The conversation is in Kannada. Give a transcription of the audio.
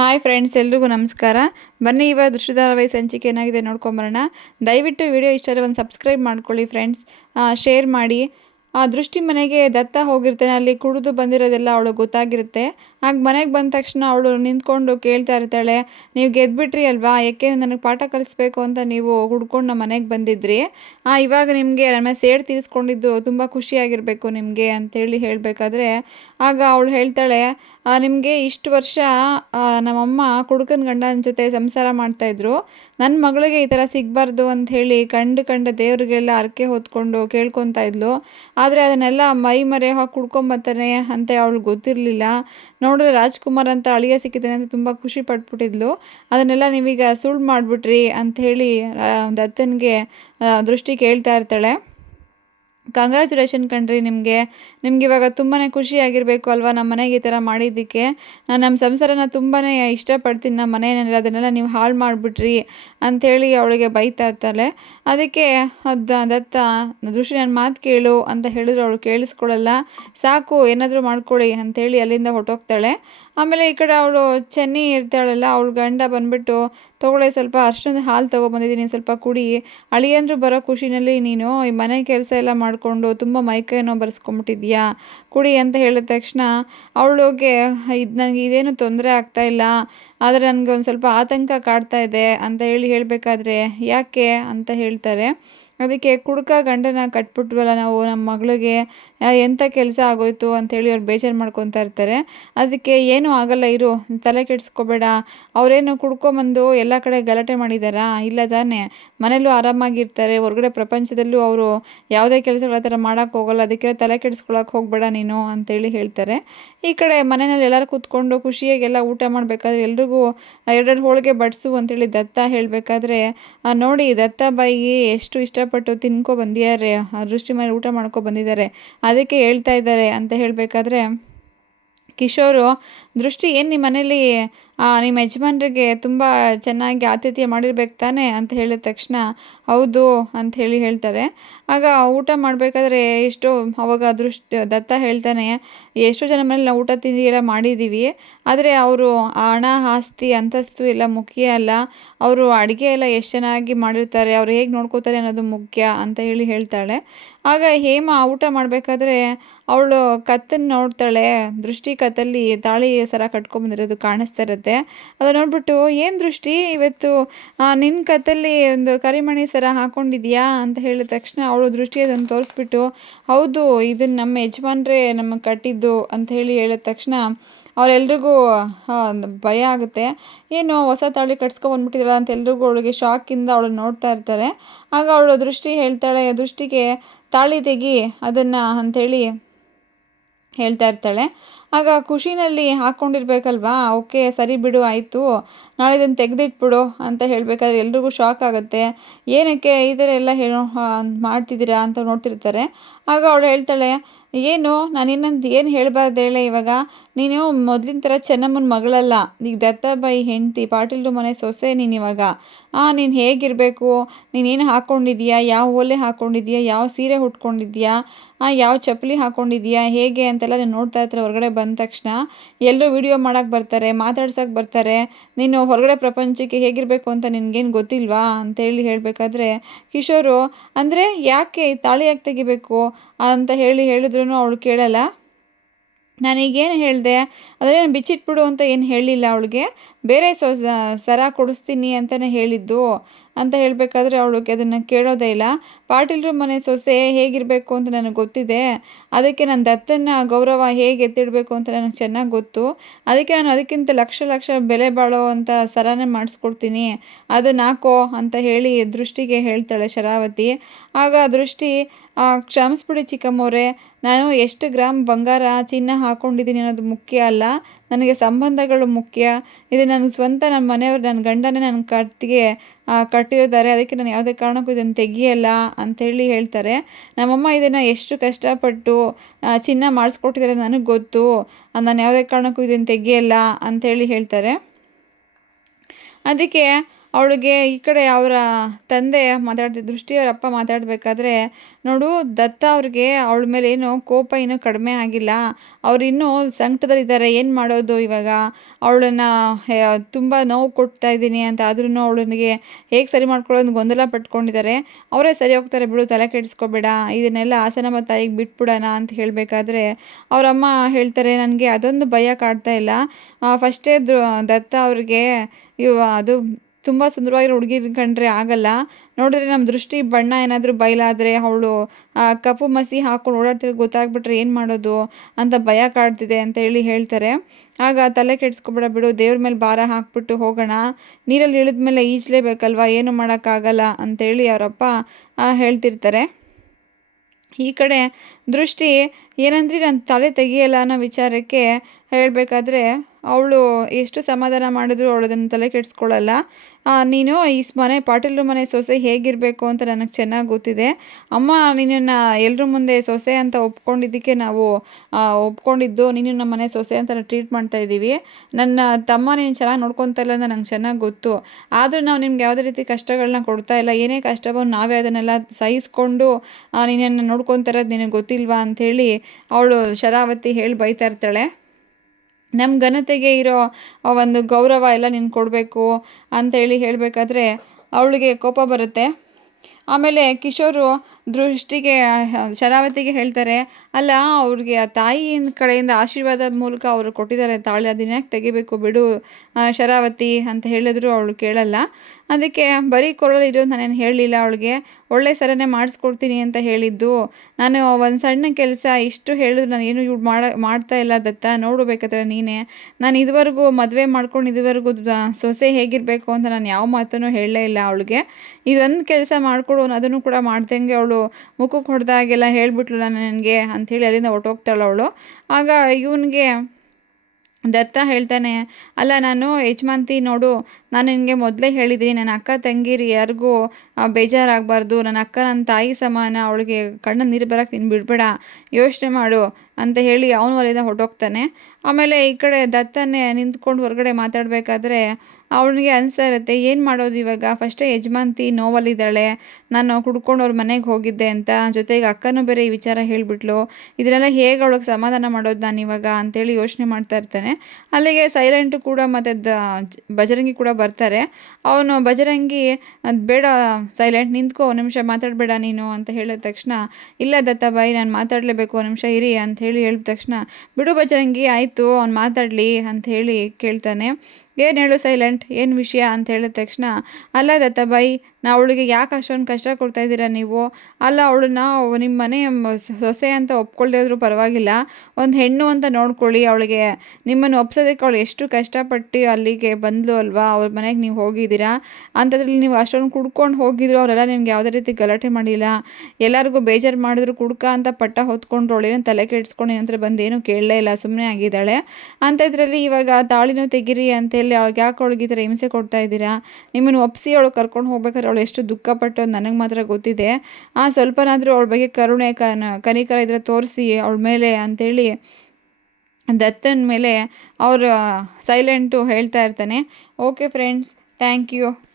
ಹಾಯ್ ಫ್ರೆಂಡ್ಸ್ ಎಲ್ರಿಗೂ ನಮಸ್ಕಾರ. ಬನ್ನಿ, ಇವಾಗ ದೃಶ್ಯಧಾರಾವಾಹಿ ಸಂಚಿಕೆ ಏನಾಗಿದೆ ನೋಡ್ಕೊಂಬರೋಣ. ದಯವಿಟ್ಟು ವಿಡಿಯೋ ಇಷ್ಟ ಒಂದು ಸಬ್ಸ್ಕ್ರೈಬ್ ಮಾಡ್ಕೊಳ್ಳಿ ಫ್ರೆಂಡ್ಸ್ ಶೇರ್ ಮಾಡಿ. ಆ, ದೃಷ್ಟಿ ಮನೆಗೆ ದತ್ತ ಹೋಗಿರ್ತಾನೆ, ಅಲ್ಲಿ ಕುಡಿದು ಬಂದಿರೋದೆಲ್ಲ ಅವಳು ಗೊತ್ತಾಗಿರುತ್ತೆ. ಆಗ ಮನೆಗೆ ಬಂದ ತಕ್ಷಣ ಅವಳು ನಿಂತ್ಕೊಂಡು ಕೇಳ್ತಾ ಇರ್ತಾಳೆ, ನೀವು ಗೆದ್ಬಿಟ್ರಿ ಅಲ್ವಾ? ಯಾಕೆ ನನಗೆ ಪಾಠ ಕಲಿಸ್ಬೇಕು ಅಂತ ನೀವು ಹುಡ್ಕೊಂಡು ನಮ್ಮ ಮನೆಗೆ ಬಂದಿದ್ರಿ? ಇವಾಗ ನಿಮಗೆ ನಮ್ಮ ಸೇಡ್ ತೀರಿಸ್ಕೊಂಡಿದ್ದು ತುಂಬ ಖುಷಿಯಾಗಿರಬೇಕು ನಿಮಗೆ ಅಂತೇಳಿ ಹೇಳಬೇಕಾದ್ರೆ, ಆಗ ಅವಳು ಹೇಳ್ತಾಳೆ ನಿಮಗೆ ಇಷ್ಟು ವರ್ಷ ನಮ್ಮಮ್ಮ ಕುಡುಕನ ಗಂಡನ ಜೊತೆ ಸಂಸಾರ ಮಾಡ್ತಾಯಿದ್ರು ನನ್ನ ಮಗಳಿಗೆ ಈ ಥರ ಸಿಗಬಾರ್ದು ಅಂತ ಹೇಳಿ ಕಂಡು ಕಂಡ ದೇವರಿಗೆಲ್ಲ ಹರಕೆ ಹೊತ್ಕೊಂಡು ಕೇಳ್ಕೊತಾ ಇದ್ಲು. ಆದರೆ ಅದನ್ನೆಲ್ಲ ಮೈ ಮರೆ ಹಾಕಿ ಕುಡ್ಕೊಂಬರ್ತಾನೆ ಅಂತ ಅವಳು ಗೊತ್ತಿರಲಿಲ್ಲ. ನೋಡಿದ್ರೆ ರಾಜ್ಕುಮಾರ್ ಅಂತ ಅಳಿಯ ಸಿಕ್ಕಿದ್ದಾನೆ ಅಂತ ತುಂಬ ಖುಷಿ ಪಟ್ಬಿಟ್ಟಿದ್ಲು. ಅದನ್ನೆಲ್ಲ ನೀವೀಗ ಸುಳ್ಳು ಮಾಡಿಬಿಟ್ರಿ ಅಂಥೇಳಿ ಒಂದು ಅತ್ತನಿಗೆ ದೃಷ್ಟಿ ಕೇಳ್ತಾ ಇರ್ತಾಳೆ. ಕಂಗ್ರ್ಯಾಚುಲೇಷನ್ ಕಣ್ರಿ ನಿಮಗೆ. ನಿಮ್ಗೆ ಇವಾಗ ತುಂಬಾ ಖುಷಿಯಾಗಿರಬೇಕು ಅಲ್ವಾ ನಮ್ಮ ಮನೆಗೆ ಈ ಥರ ಮಾಡಿದ್ದಕ್ಕೆ. ನಾನು ನಮ್ಮ ಸಂಸಾರನ ತುಂಬಾ ಇಷ್ಟಪಡ್ತೀನಿ ನಮ್ಮ ಮನೆಯಲ್ಲಿ ಅದನ್ನೆಲ್ಲ ನೀವು ಹಾಳು ಮಾಡಿಬಿಟ್ರಿ ಅಂಥೇಳಿ ಅವಳಿಗೆ ಬೈತಾ ಇರ್ತಾಳೆ. ಅದಕ್ಕೆ ಅದು ದತ್ತ ದೃಷ್ಟಿ ನನ್ನ ಮಾತು ಕೇಳು ಅಂತ ಹೇಳಿದ್ರು ಅವಳು ಕೇಳಿಸ್ಕೊಳ್ಳಲ್ಲ ಸಾಕು, ಏನಾದರೂ ಮಾಡ್ಕೊಳ್ಳಿ ಅಂಥೇಳಿ ಅಲ್ಲಿಂದ ಹೊಟ್ಟೋಗ್ತಾಳೆ ಆಮೇಲೆ ಈ ಕಡೆ ಅವಳು ಚೆನ್ನಿ ಇರ್ತಾಳಲ್ಲ, ಅವಳು ಗಂಡ ಬಂದ್ಬಿಟ್ಟು ತೊಗೊಳ್ಳೆ ಸ್ವಲ್ಪ ಅಷ್ಟೊಂದು ಹಾಲು ತೊಗೊಬಂದಿದ್ದೀನಿ, ಸ್ವಲ್ಪ ಕುಡಿ. ಅಳಿಯಂದ್ರು ಬರೋ ಖುಷಿನಲ್ಲಿ ನೀನು ಈ ಮನೆ ಕೆಲಸ ಎಲ್ಲ ಮಾಡಿಕೊಂಡು ತುಂಬ ಮೈಕೈನೋ ಬರ್ಸ್ಕೊಂಬಿಟ್ಟಿದ್ಯಾ? ಕುಡಿ ಅಂತ ಹೇಳಿದ ತಕ್ಷಣ ಅವಳಿಗೆ ಇದು ನನಗೆ ಇದೇನು ತೊಂದರೆ ಆಗ್ತಾ ಇಲ್ಲ. ಆದರೆ ನನಗೆ ಒಂದು ಸ್ವಲ್ಪ ಆತಂಕ ಕಾಡ್ತಾ ಇದೆ. ಅಂತ ಹೇಳಿ ಹೇಳಬೇಕಾದ್ರೆ, ಯಾಕೆ? ಅಂತ ಹೇಳ್ತಾರೆ. ಅದಕ್ಕೆ ಕುಡ್ಕ ಗಂಡನ ಕಟ್ಬಿಟ್ವಲ್ಲ ನಾವು ನಮ್ಮ ಮಗಳಿಗೆ ಎಂಥ ಕೆಲಸ ಆಗೋಯ್ತು ಅಂಥೇಳಿ ಅವ್ರು ಬೇಜಾರು ಮಾಡ್ಕೊತಾ ಇರ್ತಾರೆ. ಅದಕ್ಕೆ ಏನೂ ಆಗಲ್ಲ, ಇರು, ತಲೆ ಕೆಡಿಸ್ಕೋಬೇಡ. ಅವರೇನು ಕುಡ್ಕೊಂಬಂದು ಎಲ್ಲ ಕಡೆ ಗಲಾಟೆ ಮಾಡಿದಾರಾ? ಇಲ್ಲ ತಾನೇ. ಮನೇಲೂ ಆರಾಮಾಗಿರ್ತಾರೆ. ಹೊರಗಡೆ ಪ್ರಪಂಚದಲ್ಲೂ ಅವರು ಯಾವುದೇ ಕೆಲಸಗಳ ಥರ ಮಾಡೋಕ್ಕೆ ಹೋಗಲ್ಲ. ಅದಕ್ಕೆ ತಲೆ ಕೆಡಿಸ್ಕೊಳಕ್ಕೆ ಹೋಗಬೇಡ ನೀನು ಅಂತೇಳಿ ಹೇಳ್ತಾರೆ. ಈ ಕಡೆ ಮನೆಯಲ್ಲಿ ಎಲ್ಲರೂ ಕೂತ್ಕೊಂಡು ಖುಷಿಯಾಗೆಲ್ಲ ಊಟ ಮಾಡಬೇಕಾದ್ರೆ ಎಲ್ರಿಗೂ ಎರಡೆರಡು ಹೋಳಿಗೆ ಬಡಿಸು ಅಂತೇಳಿ ದತ್ತ ಹೇಳಬೇಕಾದ್ರೆ ನೋಡಿ ದತ್ತ ಬಾಯಿಗೆ ಎಷ್ಟು ಇಷ್ಟಪಟ್ಟು ತಿನ್ಕೊ ಬಂದಿದ್ದಾರೆ ದೃಷ್ಟಿ ಮೇಲೆ ಊಟ ಮಾಡ್ಕೊ ಬಂದಿದ್ದಾರೆ. ಅದಕ್ಕೆ ಹೇಳ್ತಾ ಇದ್ದಾರೆ ಅಂತ ಹೇಳಬೇಕಾದ್ರೆ, ಕಿಶೋರು, ದೃಷ್ಟಿ ಏನು ನಿಮ್ಮ ಮನೇಲಿ ನಿಮ್ಮ ಯಜಮಾನರಿಗೆ ತುಂಬ ಚೆನ್ನಾಗಿ ಆತಿಥ್ಯ ಮಾಡಿರ್ಬೇಕು ತಾನೇ ಅಂತ ಹೇಳಿದ ತಕ್ಷಣ, ಹೌದು ಅಂತ ಹೇಳಿ ಹೇಳ್ತಾರೆ. ಆಗ ಊಟ ಮಾಡಬೇಕಾದ್ರೆ ಎಷ್ಟೋ, ಅವಾಗ ಅದೃಷ್ಟ, ದತ್ತ ಹೇಳ್ತಾನೆ, ಎಷ್ಟೋ ಜನ ಮನೇಲಿ ನಾವು ಊಟ ತಿಂಡಿ ಎಲ್ಲ ಮಾಡಿದ್ದೀವಿ, ಆದರೆ ಅವರು ಹಣ, ಆಸ್ತಿ, ಅಂತಸ್ತು ಎಲ್ಲ ಮುಖ್ಯ ಅಲ್ಲ. ಅವರು ಅಡುಗೆ ಎಲ್ಲ ಎಷ್ಟು ಚೆನ್ನಾಗಿ ಮಾಡಿರ್ತಾರೆ, ಅವ್ರು ಹೇಗೆ ನೋಡ್ಕೋತಾರೆ ಅನ್ನೋದು ಮುಖ್ಯ ಅಂತ ಹೇಳಿ ಹೇಳ್ತಾಳೆ. ಆಗ ಹೇಮ ಊಟ ಮಾಡಬೇಕಾದ್ರೆ ಅವಳು ಕತ್ತನ್ನು ನೋಡ್ತಾಳೆ. ದೃಷ್ಟಿ ಕತ್ತಲ್ಲಿ ತಾಳಿ ಸರ ಕಟ್ಕೊಂಬಂದಿರೋದು ಕಾಣಿಸ್ತಾ ಇರುತ್ತೆ. ಅದು ನೋಡ್ಬಿಟ್ಟು, ಏನು ದೃಷ್ಟಿ? ಇವತ್ತು ನಿನ್ನ ಕತ್ತಲ್ಲಿ ಒಂದು ಕರಿಮಣಿ ಸರ ಹಾಕೊಂಡಿದ್ಯಾ? ಅಂತ ಹೇಳಿದ ತಕ್ಷಣ ಅವಳು ದೃಷ್ಟಿ ಅದನ್ನು ತೋರಿಸ್ಬಿಟ್ಟು, ಹೌದು ಇದನ್ನು ನಮ್ಮ ಯಜಮಾನ್ರೇ ನಮಗೆ ಕಟ್ಟಿದ್ದು ಅಂತ ಹೇಳಿ ಹೇಳಿದ ತಕ್ಷಣ ಅವರೆಲ್ರಿಗೂ ಭಯ ಆಗುತ್ತೆ. ಏನು ಹೊಸ ತಾಳಿ ಕಟ್ಸ್ಕೊಬಂದ್ಬಿಟ್ಟಿದ್ರಲ್ಲ ಅಂತ ಎಲ್ರಿಗೂ ಅವಳಿಗೆ ಶಾಕಿಂದ ಅವಳು ನೋಡ್ತಾ ಇರ್ತಾರೆ. ಆಗ ಅವಳು ದೃಷ್ಟಿ ಹೇಳ್ತಾಳೆ, ದೃಷ್ಟಿಗೆ ತಾಳಿ ತೆಗಿ ಅದನ್ನು ಅಂಥೇಳಿ ಹೇಳ್ತಾ ಇರ್ತಾಳೆ. ಆಗ ಖುಷಿನಲ್ಲಿ ಹಾಕ್ಕೊಂಡಿರ್ಬೇಕಲ್ವಾ ಓಕೆ, ಸರಿ ಬಿಡು, ಆಯಿತು. ನಾಳೆ ಇದನ್ನು ತೆಗೆದಿಟ್ಬಿಡು ಅಂತ ಹೇಳಬೇಕಾದ್ರೆ ಎಲ್ರಿಗೂ ಶಾಕ್ ಆಗುತ್ತೆ. ಏನಕ್ಕೆ ಈ ಥರ ಎಲ್ಲ ಹೇಳೋ ಮಾಡ್ತಿದ್ದೀರಾ ಅಂತ ನೋಡ್ತಿರ್ತಾರೆ. ಆಗ ಅವಳು ಹೇಳ್ತಾಳೆ, ಏನು, ನಾನು ಇನ್ನೊಂದು ಏನು ಹೇಳಬಾರ್ದು ಹೇಳೆ ಇವಾಗ. ನೀನು ಮೊದಲಿನ ಥರ ಚೆನ್ನಮ್ಮನ ಮಗಳಲ್ಲ. ಈಗ ದತ್ತಾಬಾಯಿ ಹೆಂಡತಿ ಪಾಟೀಲ್ರು ಮನೆ ಸೊಸೆ ನೀನು ಇವಾಗ. ಹಾಂ ನೀನು ಹೇಗಿರಬೇಕು? ನೀನೇನು ಹಾಕ್ಕೊಂಡಿದ್ಯಾ ಯಾವ ಓಲೆ ಹಾಕ್ಕೊಂಡಿದ್ಯಾ ಯಾವ ಸೀರೆ ಉಟ್ಕೊಂಡಿದ್ಯಾ ಯಾವ ಚಪ್ಪಲಿ ಹಾಕ್ಕೊಂಡಿದ್ಯಾ ಹೇಗೆ? ಅಂತೆಲ್ಲ ನೀನು ನೋಡ್ತಾ ಇರ್ತಾರೆ ಹೊರಗಡೆ ಬಂದ ತಕ್ಷಣ. ಎಲ್ಲರೂ ವಿಡಿಯೋ ಮಾಡೋಕ್ಕೆ ಬರ್ತಾರೆ, ಮಾತಾಡ್ಸೋಕೆ ಬರ್ತಾರೆ. ನೀನು ಹೊರಗಡೆ ಪ್ರಪಂಚಕ್ಕೆ ಹೇಗಿರಬೇಕು ಅಂತ ನಿನಗೇನು ಗೊತ್ತಿಲ್ವಾ? ಅಂತೇಳಿ ಹೇಳಬೇಕಾದ್ರೆ, ಕಿಶೋರು, ಅಂದರೆ ಯಾಕೆ ತಾಳಿ ಯಾಕೆ ತೆಗಿಬೇಕು? ಅಂತ ಹೇಳಿ ಹೇಳಿದ್ರು ಅವಳು ಕೇಳಲ್ಲ. ನಾನೀಗೇನು ಹೇಳಿದೆ ಅದೇನು ಬಿಚ್ಚಿಟ್ಬಿಡು ಅಂತ ಏನು ಹೇಳಿಲ್ಲ ಅವಳಿಗೆ. ಬೇರೆ ಸೊ ಸರ ಕೊಡಿಸ್ತೀನಿ ಅಂತಲೇ ಹೇಳಿದ್ದು. ಅಂತ ಹೇಳಬೇಕಾದ್ರೆ ಅವಳಿಗೆ ಅದನ್ನು ಕೇಳೋದೇ ಇಲ್ಲ. ಪಾಟೀಲ್ರ ಮನೆ ಸೊಸೆ ಹೇಗಿರಬೇಕು ಅಂತ ನನಗೆ ಗೊತ್ತಿದೆ. ಅದಕ್ಕೆ ನನ್ನ ದತ್ತನ ಗೌರವ ಹೇಗೆ ಎತ್ತಿಡಬೇಕು ಅಂತ ನನಗೆ ಚೆನ್ನಾಗಿ ಗೊತ್ತು. ಅದಕ್ಕೆ ನಾನು ಅದಕ್ಕಿಂತ ಲಕ್ಷ ಲಕ್ಷ ಬೆಲೆ ಬಾಳೋ ಅಂತ ಸರನೇ ಮಾಡಿಸ್ಕೊಡ್ತೀನಿ. ಅದನ್ನ ಹಾಕೋ ಅಂತ ಹೇಳಿ ದೃಷ್ಟಿಗೆ ಹೇಳ್ತಾಳೆ ಶರಾವತಿ. ಆಗ ದೃಷ್ಟಿ ಕ್ಷಮಿಸ್ಬಿಡಿ ಚಿಕ್ಕಮ್ಮವ್ರೆ, ನಾನು ಎಷ್ಟು ಗ್ರಾಮ್ ಬಂಗಾರ ಚಿನ್ನ ಹಾಕೊಂಡಿದ್ದೀನಿ ಅನ್ನೋದು ಮುಖ್ಯ ಅಲ್ಲ. ನನಗೆ ಸಂಬಂಧಗಳು ಮುಖ್ಯ. ಇದು ನನ್ನ ಸ್ವಂತ, ನನ್ನ ಮನೆಯವರು, ನನ್ನ ಗಂಡನೇ ನನ್ನ ಕತ್ತಿಗೆ ಕಟ್ಟಿರ್ತಾರೆ ಅದಕ್ಕೆ ನಾನು ಯಾವುದೇ ಕಾರಣಕ್ಕೂ ಇದನ್ನು ತೆಗಿಯಲ್ಲ ಅಂಥೇಳಿ ಹೇಳ್ತಾರೆ. ನಮ್ಮಮ್ಮ ಇದನ್ನು ಎಷ್ಟು ಕಷ್ಟಪಟ್ಟು ಚಿನ್ನ ಮಾಡಿಸ್ಕೊಟ್ಟಿದ್ದಾರೆ ನನಗೆ ಗೊತ್ತು. ನಾನು ಯಾವುದೇ ಕಾರಣಕ್ಕೂ ಇದನ್ನು ತೆಗಿಯಲ್ಲ ಅಂಥೇಳಿ ಹೇಳ್ತಾರೆ. ಅದಕ್ಕೆ ಅವಳಿಗೆ ಈ ಕಡೆ ಅವರ ತಂದೆ ಮಾತಾಡ್ತಿ, ದೃಷ್ಟಿಯವರ ಅಪ್ಪ ಮಾತಾಡಬೇಕಾದ್ರೆ, ನೋಡು, ದತ್ತ ಅವ್ರಿಗೆ ಅವಳ ಮೇಲೆ ಏನು ಕೋಪ ಇನ್ನೂ ಕಡಿಮೆ ಆಗಿಲ್ಲ. ಅವ್ರು ಇನ್ನೂ ಸಂಕಟದಲ್ಲಿದ್ದಾರೆ, ಏನು ಮಾಡೋದು ಇವಾಗ? ಅವಳನ್ನು ತುಂಬ ನೋವು ಕೊಡ್ತಾ ಇದ್ದೀನಿ ಅಂತ ಆದ್ರೂ ಅವಳಿಗೆ ಹೇಗೆ ಸರಿ ಮಾಡ್ಕೊಳ್ಳೋದು ಗೊಂದಲ ಪಟ್ಕೊಂಡಿದ್ದಾರೆ. ಅವರೇ ಸರಿ ಹೋಗ್ತಾರೆ, ಬಿಡು, ತಲೆ ಕೆಡಿಸ್ಕೋಬೇಡ. ಇದನ್ನೆಲ್ಲ ಹಾಸನಮ್ಮ ತಾಯಿಗೆ ಬಿಟ್ಬಿಡೋಣ ಅಂತ ಹೇಳಬೇಕಾದ್ರೆ, ಅವರಮ್ಮ ಹೇಳ್ತಾರೆ, ನನಗೆ ಅದೊಂದು ಭಯ ಕಾಡ್ತಾ ಇಲ್ಲ. ಫಸ್ಟೇ ದತ್ತ ಅವ್ರಿಗೆ ಇವ, ಅದು ತುಂಬ ಸುಂದರವಾಗಿರೋ ಹುಡುಗಿ ಕಂಡ್ರೆ ಆಗಲ್ಲ. ನೋಡಿದ್ರೆ ನಮ್ಮ ದೃಷ್ಟಿ ಬಣ್ಣ ಏನಾದರೂ ಬಯಲಾದರೆ ಅವಳು ಕಪ್ಪು ಮಸಿ ಹಾಕೊಂಡು ಓಡಾಡ್ತಿದ್ರೆ ಗೊತ್ತಾಗ್ಬಿಟ್ರೆ ಏನು ಮಾಡೋದು ಅಂತ ಭಯ ಕಾಡ್ತಿದೆ ಅಂತ ಹೇಳಿ ಹೇಳ್ತಾರೆ. ಆಗ ತಲೆ ಕೆಡಿಸ್ಕೊಬೇಡ ಬಿಡು, ದೇವ್ರ ಮೇಲೆ ಭಾರ ಹಾಕ್ಬಿಟ್ಟು ಹೋಗೋಣ. ನೀರಲ್ಲಿ ಇಳಿದ ಮೇಲೆ ಈಜಲೇಬೇಕಲ್ವ ಏನು ಮಾಡೋಕ್ಕಾಗಲ್ಲ ಅಂತೇಳಿ ಅವರಪ್ಪ ಹೇಳ್ತಿರ್ತಾರೆ. ಈ ಕಡೆ ದೃಷ್ಟಿ, ಏನಂದ್ರೆ ನಾನು ತಲೆ ತೆಗಿಯಲ್ಲ ಅನ್ನೋ ವಿಚಾರಕ್ಕೆ ಹೇಳಬೇಕಾದ್ರೆ ಅವಳು ಎಷ್ಟು ಸಮಾಧಾನ ಮಾಡಿದ್ರು ಅವಳು ತಲೆ ಕೆಡಿಸ್ಕೊಳ್ಳಲ್ಲ. ನೀನು ಈ ಮನೆ, ಪಾಟೀಲ್ರ ಮನೆ ಸೊಸೆ ಹೇಗಿರಬೇಕು ಅಂತ ನನಗೆ ಚೆನ್ನಾಗಿ ಗೊತ್ತಿದೆ. ಅಮ್ಮ, ನಿನ್ನನ್ನು ಎಲ್ಲರ ಮುಂದೆ ಸೊಸೆ ಅಂತ ಒಪ್ಕೊಂಡಿದ್ದಕ್ಕೆ ನಾವು ಒಪ್ಕೊಂಡಿದ್ದು ನೀನು ನಮ್ಮ ಮನೆ ಸೊಸೆ ಅಂತ ಟ್ರೀಟ್ ಮಾಡ್ತಾ ಇದ್ದೀವಿ. ನನ್ನ ತಮ್ಮ ನೀನು ಚೆನ್ನಾಗಿ ನೋಡ್ಕೊತಾ ಇಲ್ಲ ಅಂತ ನಂಗೆ ಚೆನ್ನಾಗಿ ಗೊತ್ತು. ಆದರೂ ನಾವು ನಿಮ್ಗೆ ಯಾವುದೇ ರೀತಿ ಕಷ್ಟಗಳನ್ನ ಕೊಡ್ತಾ ಇಲ್ಲ. ಏನೇ ಕಷ್ಟ ಬಂದು ನಾವೇ ಅದನ್ನೆಲ್ಲ ಸಹಿಸ್ಕೊಂಡು ನಿನ್ನನ್ನು ನೋಡ್ಕೊತಾ ಇರೋದು ನಿನಗೆ ಗೊತ್ತಿಲ್ವಾ ಅಂಥೇಳಿ ಅವಳು ಶರಾವತಿ ಹೇಳಿ ಬೈತಾ ಇರ್ತಾಳೆ. ನಮ್ಮ ಘನತೆಗೆ ಇರೋ ಒಂದು ಗೌರವ ಎಲ್ಲ ನೀನು ಕೊಡಬೇಕು ಅಂತೇಳಿ ಹೇಳಬೇಕಾದ್ರೆ ಅವಳಿಗೆ ಕೋಪ ಬರುತ್ತೆ. ಆಮೇಲೆ ಕಿಶೋರು ದೃಷ್ಟಿಗೆ, ಶರಾವತಿಗೆ ಹೇಳ್ತಾರೆ, ಅಲ್ಲ, ಅವ್ರಿಗೆ ಆ ತಾಯಿಯ ಕಡೆಯಿಂದ ಆಶೀರ್ವಾದದ ಮೂಲಕ ಅವರು ಕೊಟ್ಟಿದ್ದಾರೆ, ತಾಳಿ ಅದನ್ನ ಯಾಕೆ ತೆಗಿಬೇಕು ಬಿಡು ಶರಾವತಿ ಅಂತ ಹೇಳಿದ್ರು, ಅವಳು ಕೇಳಲ್ಲ. ಅದಕ್ಕೆ ಬರೀ ಕೊರಳಿರೋದು ನಾನೇನು ಹೇಳಲಿಲ್ಲ ಅವಳಿಗೆ. ಒಳ್ಳೆ ಸರನೆ ಮಾಡಿಸ್ಕೊಡ್ತೀನಿ ಅಂತ ಹೇಳಿದ್ದು. ನಾನು ಒಂದು ಸಣ್ಣ ಕೆಲಸ, ಇಷ್ಟು ಹೇಳಿದ್ರು ನಾನು ಏನು ಇವ್ಳು ಮಾಡ, ಮಾಡ್ತಾ ಇಲ್ಲ ದತ್ತ ನೋಡಬೇಕಾದ್ರೆ ನೀನೇ. ನಾನು ಇದುವರೆಗೂ ಮದುವೆ ಮಾಡ್ಕೊಂಡು ಇದುವರೆಗೂ ಸೊಸೆ ಹೇಗಿರಬೇಕು ಅಂತ ನಾನು ಯಾವ ಮಾತನ್ನು ಹೇಳಲೇ ಇಲ್ಲ ಅವಳಿಗೆ. ಇದೊಂದು ಕೆಲಸ ಮಾಡಿಕೊಡು ಅದನ್ನು ಕೂಡ ಮಾಡ್ದಂಗೆ ಅವಳು ಮುಖಕ್ಕೆ ಹೊಡೆದಾಗೆಲ್ಲ ಹೇಳಿಬಿಟ್ಲು ನನಗೆ ಅಂಥೇಳಿ ಅಲ್ಲಿಂದ ಹೊಟ್ಟೋಗ್ತಾಳೆ ಅವಳು. ಆಗ ಇವನಿಗೆ ದತ್ತ ಹೇಳ್ತಾನೆ, ಅಲ್ಲ ನಾನು ಯಜಮಾಂತಿ ನೋಡು, ನಾನು ನಿನಗೆ ಮೊದಲೇ ಹೇಳಿದ್ದೀನಿ, ನನ್ನ ಅಕ್ಕ ತಂಗಿರಿ ಯಾರಿಗೂ ಬೇಜಾರಾಗಬಾರ್ದು, ನನ್ನ ಅಕ್ಕ ನನ್ನ ತಾಯಿ ಸಮಾನ, ಅವಳಿಗೆ ಕಣ್ಣ ನೀರು ಬರೋಕ್ಕೆ ನೀನು ಬಿಡಬೇಡ, ಯೋಚನೆ ಮಾಡು ಅಂತ ಹೇಳಿ ಅವನು ಅಲ್ಲಿಂದ ಹೊರಟೋಗ್ತಾನೆ. ಆಮೇಲೆ ಈ ಕಡೆ ದತ್ತನೇ ನಿಂತ್ಕೊಂಡು ಹೊರಗಡೆ ಮಾತಾಡಬೇಕಾದ್ರೆ ಅವನಿಗೆ ಅನಿಸ್ತಾ ಇರುತ್ತೆ, ಏನು ಮಾಡೋದು ಇವಾಗ? ಫಸ್ಟೇ ಯಜಮಾನ್ತಿ ನೋವಲ್ಲಿದ್ದಾಳೆ. ನಾನು ಕುಡ್ಕೊಂಡು ಅವ್ರ ಮನೆಗೆ ಹೋಗಿದ್ದೆ ಅಂತ ಜೊತೆಗೆ ಅಕ್ಕನೂ ಬೇರೆ ಈ ವಿಚಾರ ಹೇಳಿಬಿಟ್ಲು. ಇದನ್ನೆಲ್ಲ ಹೇಗೆ ಅವಳಿಗೆ ಸಮಾಧಾನ ಮಾಡೋದು ನಾನು ಇವಾಗ? ಅಂತೇಳಿ ಯೋಚನೆ ಮಾಡ್ತಾ ಇರ್ತಾನೆ. ಅಲ್ಲಿಗೆ ಸೈಲೆಂಟು ಕೂಡ ಮತ್ತು ದ, ಬಜರಂಗಿ ಕೂಡ ಬರ್ತಾರೆ. ಅವನು, ಬಜರಂಗಿ ಬೇಡ, ಸೈಲೆಂಟ್ ನಿಂತ್ಕೋ, ಒಂದು ನಿಮಿಷ ಮಾತಾಡಬೇಡ ನೀನು ಅಂತ ಹೇಳಿದ ತಕ್ಷಣ, ಇಲ್ಲ ದತ್ತಾಬಾಯಿ, ನಾನು ಮಾತಾಡಲೇಬೇಕು, ಒಂದು ನಿಮಿಷ ಇರಿ ಅಂತ ಹೇಳಿ ಹೇಳಿದ ತಕ್ಷಣ ಬಿಡು ಬಜರಂಗಿ ಆಯಿತು ಅವ್ನು ಮಾತಾಡಲಿ ಅಂತ ಹೇಳಿ ಕೇಳ್ತಾನೆ. ಏನು ಹೇಳು ಸೈಲೆಂಟ್? ಏನು ವಿಷಯ ಅಂತ ಹೇಳಿದ ತಕ್ಷಣ, ಅಲ್ಲ ದತ್ತಾಬಾಯಿ ನಾ ಅವಳಿಗೆ ಯಾಕೆ ಅಷ್ಟೊಂದು ಕಷ್ಟ ಕೊಡ್ತಾ ಇದ್ದೀರಾ ನೀವು? ಅಲ್ಲ ಅವಳನ್ನ ನಿಮ್ಮ ಮನೆ ಸೊಸೆ ಅಂತ ಒಪ್ಕೊಳ್ದೇ ಇದ್ರೂ ಪರವಾಗಿಲ್ಲ. ಒಂದು ಹೆಣ್ಣು ಅಂತ ನೋಡ್ಕೊಳ್ಳಿ ಅವಳಿಗೆ. ನಿಮ್ಮನ್ನು ಒಪ್ಸೋದಕ್ಕೆ ಅವಳು ಎಷ್ಟು ಕಷ್ಟಪಟ್ಟು ಅಲ್ಲಿಗೆ ಬಂದ್ಲು ಅಲ್ವಾ? ಅವ್ರ ಮನೆಗೆ ನೀವು ಹೋಗಿದ್ದೀರಾ? ಅಂಥದ್ರಲ್ಲಿ ನೀವು ಅಷ್ಟೊಂದು ಕುಡ್ಕೊಂಡು ಹೋಗಿದ್ರು, ಅವರೆಲ್ಲ ನಿಮ್ಗೆ ಯಾವುದೇ ರೀತಿ ಗಲಾಟೆ ಮಾಡಿಲ್ಲ. ಎಲ್ಲರಿಗೂ ಬೇಜಾರು ಮಾಡಿದ್ರು, ಕುಡ್ಕ ಅಂತ ಪಟ್ಟ ಹೊತ್ಕೊಂಡು ಅವಳೇನು ತಲೆ ಕೆಡಿಸ್ಕೊಂಡು ಏನಂದ್ರೆ ಬಂದು ಏನೂ ಕೇಳಲೇ ಇಲ್ಲ ಸುಮ್ಮನೆ ಆಗಿದ್ದಾಳೆ. ಅಂಥದ್ರಲ್ಲಿ ಇವಾಗ ತಾಳಿನೂ ತೆಗಿರಿ ಅಂತೇಳಿ ಅವಳಿಗೆ ಯಾಕೆ ಥರ ಹಿಂಸೆ ಕೊಡ್ತಾ ಇದ್ದೀರಾ? ನಿಮ್ಮನ್ನು ಒಪ್ಪಿಸಿ ಅವಳು ಕರ್ಕೊಂಡು ಹೋಗ್ಬೇಕಾದ್ರೆ ಅವಳು ಎಷ್ಟು ದುಃಖಪಟ್ಟು ನನಗೆ ಮಾತ್ರ ಗೊತ್ತಿದೆ. ಆ, ಸ್ವಲ್ಪನಾದರೂ ಅವಳ ಬಗ್ಗೆ ಕರುಣೆ, ಕನ ಕನಿಕರ ಇದ್ರೆ ತೋರಿಸಿ ಅವಳ ಮೇಲೆ ಅಂಥೇಳಿ ದತ್ತನ ಮೇಲೆ ಅವರು ಸೈಲೆಂಟು ಹೇಳ್ತಾ ಇರ್ತಾನೆ. Okay friends thank you